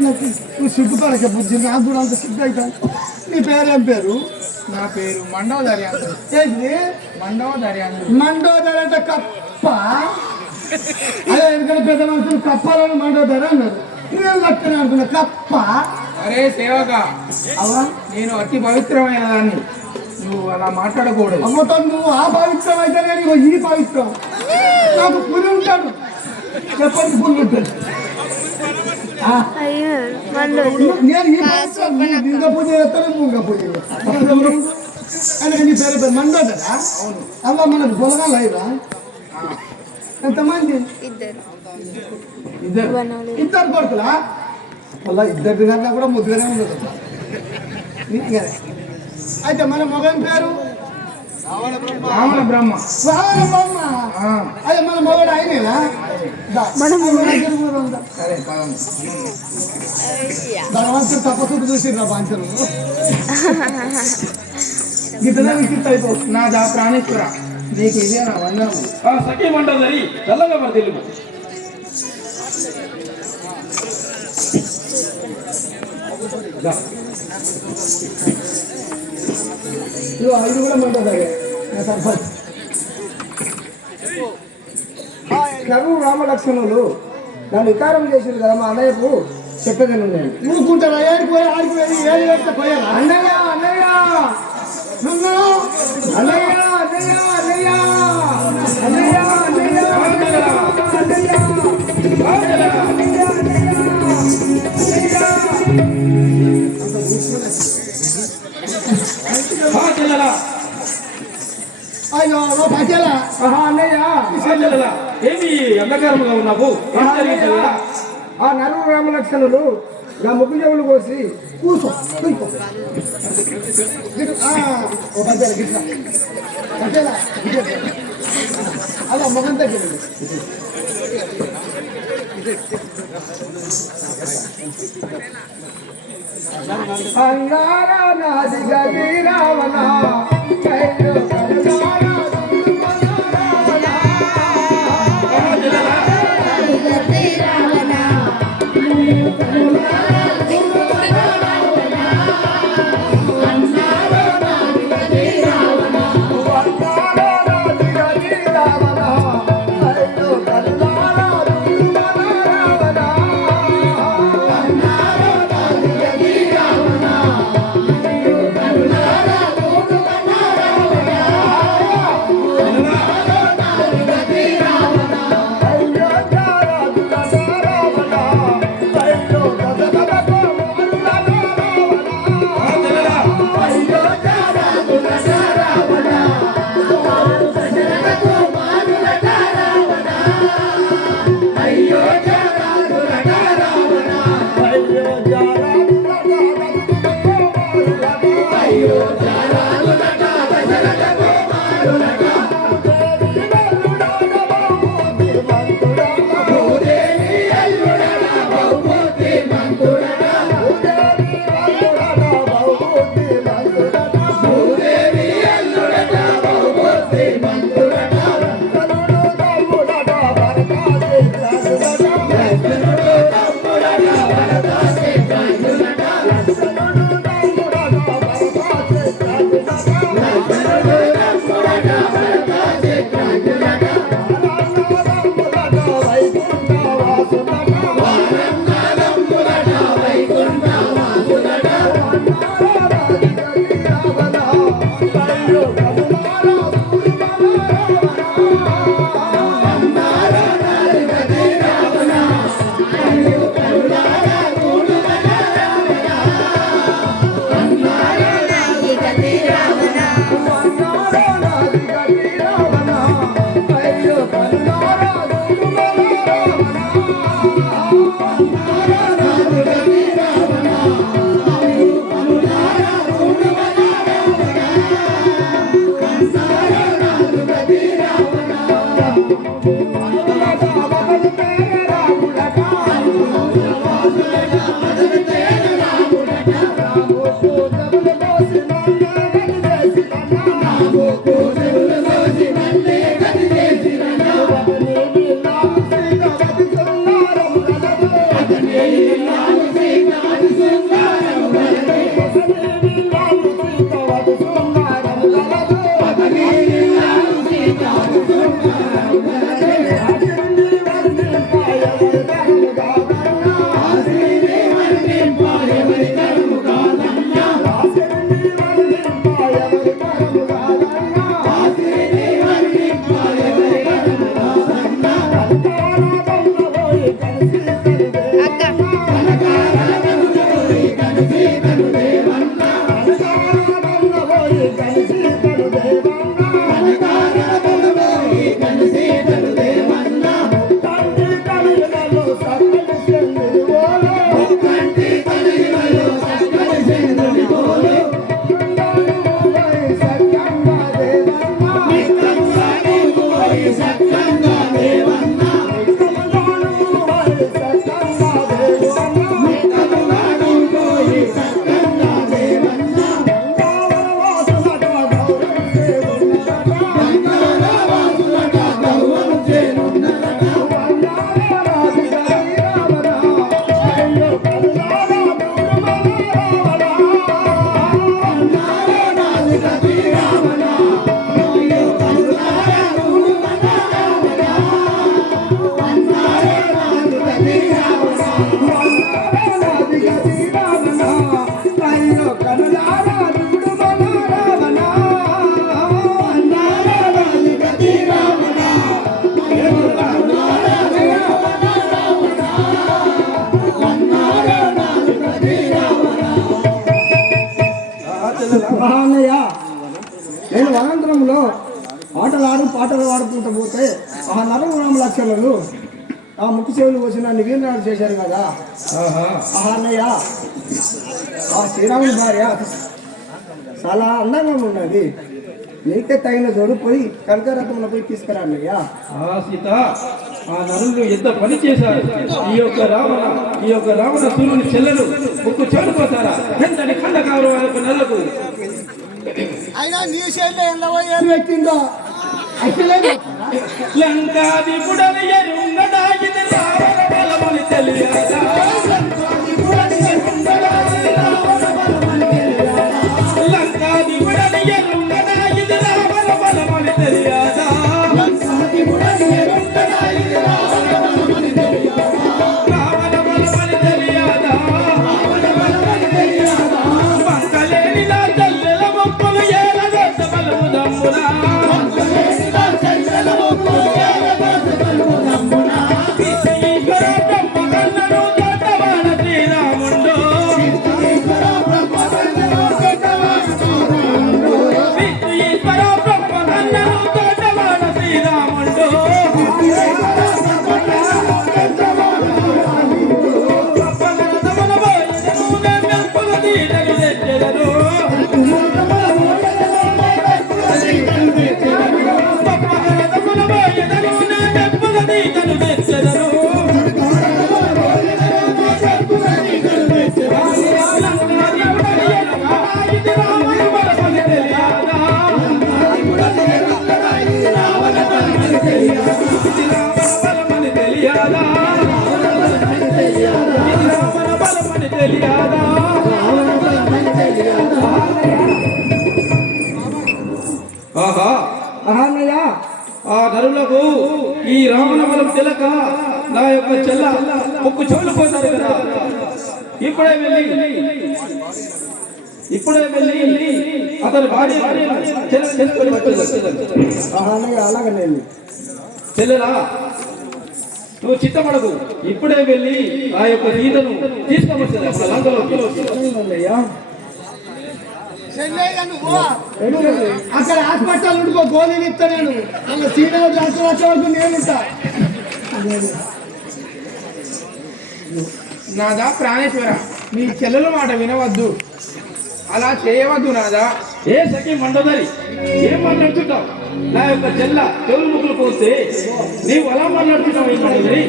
నాకు నువ్వు సిగ్గుపడక బుద్ధి నాకు కూడా అంత సిగ్గు అవుతాను నీ పేరేం పేరు? నా పేరు మండోదరి అందు ఏంటి? మండోదరి మండోదర అంటే కప్ప? అదే ఎందుకంటే పెద్ద మనుషులు కప్పాలని మండోదర అన్నారు. నేను కట్టిన అనుకున్నా కప్ప? అరే సేవక అవా నేను అతి పవిత్రమైన దాన్ని. నువ్వు అలా మాట్లాడకూడదు. అమ్మతో నువ్వు ఆ పవిత్రం అయితే నేను ఈ పవిత్రం. నాకు పులి ఉంటాడు. చెప్పండి పులి ఉంటుంది నేను పూజ చేస్తాను మూంగ పూజ చేస్తాను నీ పేరు పేరు మండోదరా అవును మనకు బొలగా లైవా ఎంతమంది ఇద్దరు ఇద్దరు కొడుకులా అలా ఇద్దరి కన్నా కూడా ముద్దుగానే ఉండదు అయితే మన మగన్ పేరు రావణ బ్రహ్మ. అదే మన మగడు దా. మనం బాంచలు గిట్టనే విసిట్ అయిపోతుంది నా జా ప్రాణేశ్వర. నీకు ఇదే నా వందనము మరి తెలుగు ఇదిగో ఐదు కూడా మంటది నా సర్పంచ్ రఘు రామలక్ష్మణులు నన్ను వికారం చేసింది కదా మా అన్నయ్యకు చెప్పేదాన్ని నేను. ఊరుకుంటారా? ఏడికి పోయి ఆడికి పోయి పెడితే పోయారా అన్నయ్య! అన్నయ్య! అన్నయ్య అన్నయ్య అన్నయ్య! చెల్లెలా ఏమి అంధకారముగా ఉన్నావు? ఆ నలుగురు రామలక్ష్మణులు నా ముగ్గు చెవులు కోసి కూర్చో. అలా మొగం దగ్గర అంగారా నాది గది రావణ కైలో కరుణారా శ్రీరాముని భార్య. చాలా అందంగా ఉన్నది. నీకే తగిన జోడు పోయి కనకరత్నంలో పోయి తీసుకురా అన్నయ్య సీత ఆ నరులు ఎంత పని చేశారు? ఈ యొక్క రావణ ఈ యొక్క రావణ సూర్యుని చెల్లెలు ముక్కు చెడుకోతారా ఎంతని ఖండ కావాలి నెలకు అయినా నీ ఏం పెట్టిందో? లంకాది బుడని ఎరుంగడా ఇది రావణ బలమని తెలియదా? ఆహా. ఆ నరులకు ఈ బలం తెలక నా యొక్క చెల్ల ముక్కు చెవులు పోతారు కదా. ఇప్పుడే వెళ్ళి ఇప్పుడే వెళ్ళి అతని చెల్ల చేసుకొని అలాగే చెల్లెలా నువ్వు చిత్తపడకు. ఇప్పుడే వెళ్ళి ఆ యొక్క లంకలోకి. అన్నయ్య అక్కడ హాస్పిటల్ ఉండుకో గోళీలు ఇస్తా నేను. అలా సీనియర్ డాక్టర్ వచ్చే వరకు నేను ఉంటా నాదా ప్రాణేశ్వర నీ చెల్లెల మాట వినవద్దు. అలా చేయవద్దు నాదా. ఏ సఖి మండదరి ఏం మాట్లాడుతుంటావు? నా యొక్క చెల్ల చెవులు ముక్కులు పోస్తే నీవు అలా మాట్లాడుతున్నావు మండదరి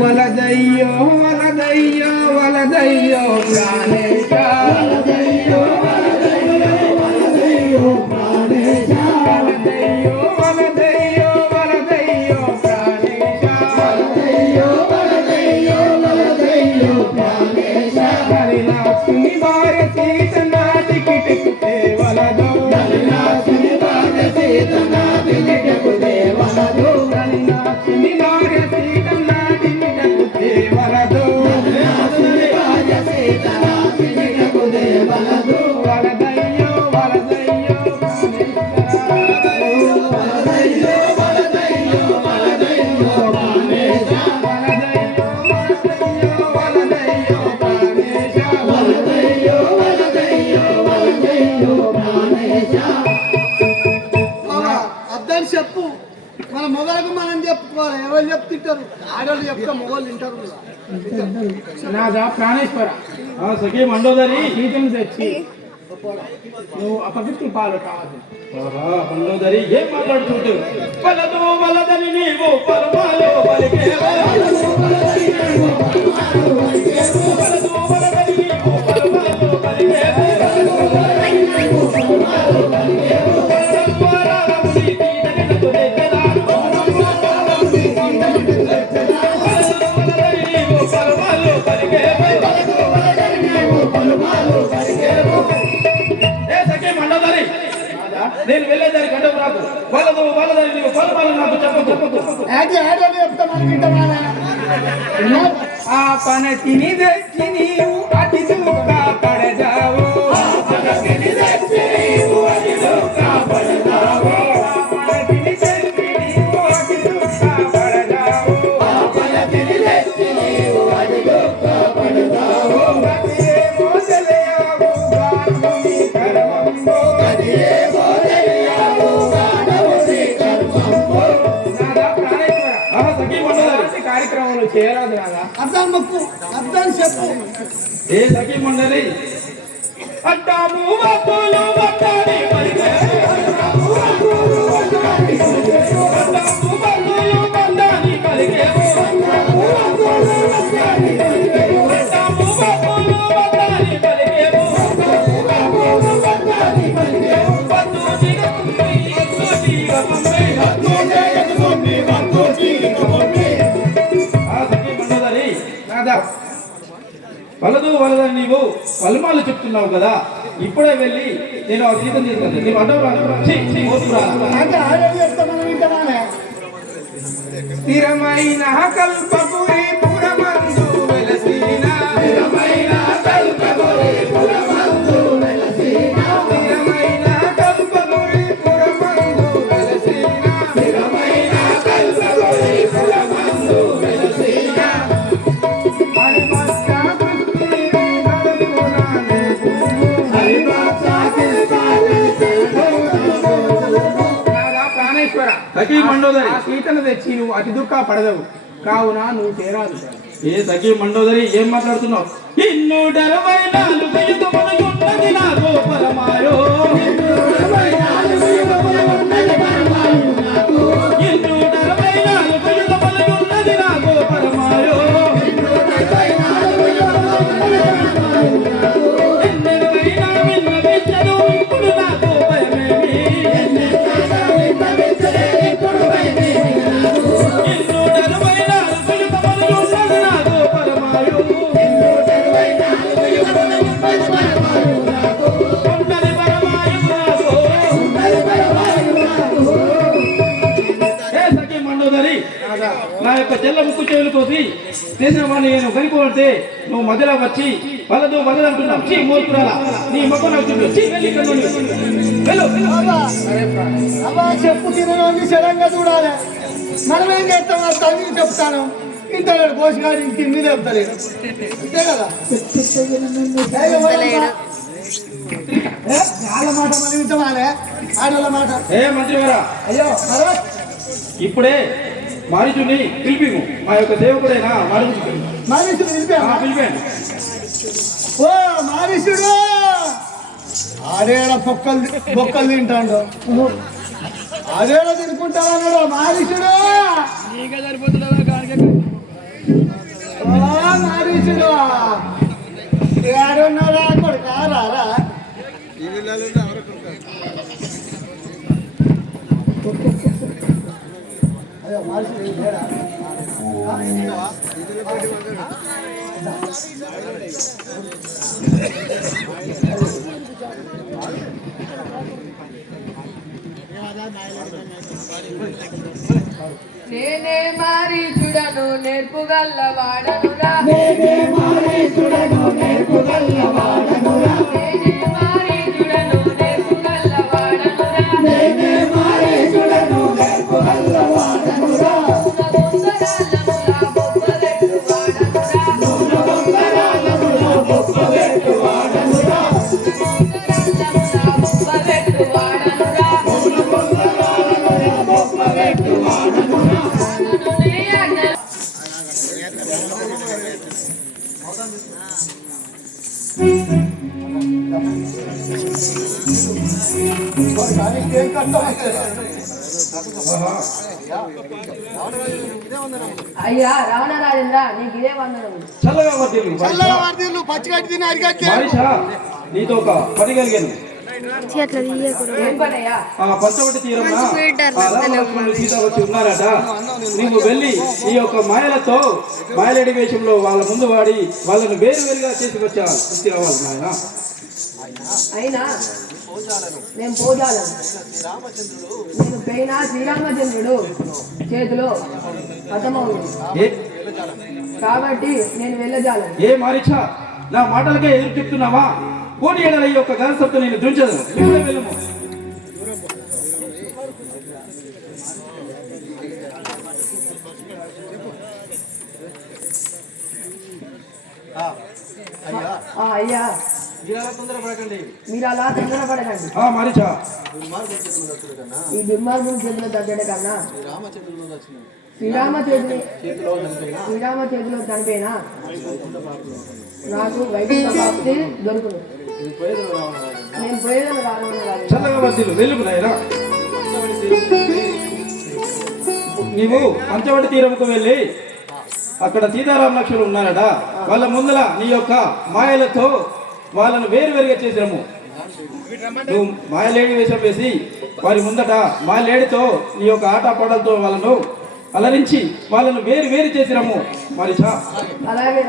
వలదయ్యో వలదయ్యో వలదయ్యో ప్రాణేశ ఎవరు చెప్తుంటారు ఆడవాళ్ళు చెప్తే మొగలు వింటారు నాదా ప్రాణేశ్వర. ఆ సఖి మండోదరి. సీతను తెచ్చి. నువ్వు అపవిత్ర పాలు కావద్దు ఆహా మండోదరి చెప్పకు అది ఆడవాళ్ళు చెప్తే మనకి వింటామా ఆ పన తిని చెప్పు ఏ సఖీ మండలి వలదు వలదని నీవు పలుమాలు చెప్తున్నావు కదా ఇప్పుడే వెళ్ళి నేను ఆ గీతం తీసుకుంది నీవు అంటే స్థిరమైన కల్పపురి సఖీ మండోదరి. సీతను తెచ్చి నువ్వు అతి దుఃఖ పడదవు. కావున నువ్వు చేరాదు ఏ సఖీ మండోదరి ఏం మాట్లాడుతున్నావు? ఇన్ను డెరవై నాలుగు ఉన్నది నా గోపరమాయో. చెల్ల ముక్కు చెవులు కోసి చేసిన వాడిని నేను కనిపోతే నువ్వు మధ్యలో వచ్చి వలదు వలదు అంటున్నావు. చీ మోతురాలా నీ మొక్క నాకు వెళ్ళి. వెళ్ళు. వెళ్ళు. చెప్పు తినని సడంగా చూడాలి. మనం ఏం చేస్తాం తల్లి చెప్తాను. ఇంత కోసిగాడు ఇంక ఇన్ని చెప్తలేదు అంతే కదా? వాళ్ళ మాట మనం వింటామానే ఆడవాళ్ళ మాట. ఏ మంత్రివారా? అయ్యో ఇప్పుడే మారిచుని పిలిపిము మా యొక్క సేవకుడైనా నిలిపామా పిలిపాను ఓ ఆడేడ పొక్కలు బొక్కలు తింటాడు. తినుకుంటావన్నాడు మారీసుడు ఓ మారీసుడు ఏడున్నారా కొడుకా? రారా? అయ్యో మారీసుడు లేడా? నేనే మారి చూడను నేర్పుగల్ల వాడనురా నేనే మారి చూడను నేర్పుగల్ల వాడనురా దానికి అయ్యా నీకు ఇదే చల్లగా వర్దిల్లు చల్లగా వాడితే పచ్చిగడ్డి తిని అరిగట్టే మారిషా నీతో ఒక పని కలిగాను. పంచవటి సీత వచ్చి ఉన్నారట. నువ్వు వెళ్ళి ఈ యొక్క మాయలతో మాయలేడి వేషంలో వాళ్ళ ముందు వాడి వాళ్ళను వేరు వేరుగా చేసుకొచ్చా తీసుకురావాలి నాయన. అయినా నేను పోజాలను నేను పోయినా శ్రీరామచంద్రుడు చేతిలో హతమవును ఏ? కాబట్టి నేను వెళ్ళజాలను. ఏ మారిచా నా మాటలకే ఎదురు చెప్తున్నావా? కోటి ఏడల ఈ యొక్క గరసత్తో నేను దుంచదు వెళ్ళము? అయ్యా. మీరు అలా తొందరపడకండి. ఆ మారిచా ఈ దుర్మార్గం చేతిలో తగ్గడం కన్నా. శ్రీరామ చేతిని శ్రీరామ చేతిలో చనిపోయినా? నాకు వైకుంఠ ప్రాప్తి దొరుకును నేను పోయేదని నీవు పంచవటి తీరముకు వెళ్ళి అక్కడ సీతారామ లక్ష్మణులు ఉన్నారట. వాళ్ళ ముందల నీ యొక్క మాయలతో వాళ్ళను వేరువేరుగా చేసినాము. నువ్వు మాయలేడి వేషం వేసి వారి ముందట మాయలేడితో నీ యొక్క ఆట పాటలతో వాళ్ళను అలరించి వాళ్ళను వేరు వేరు చేసినాము. మరి అలాగే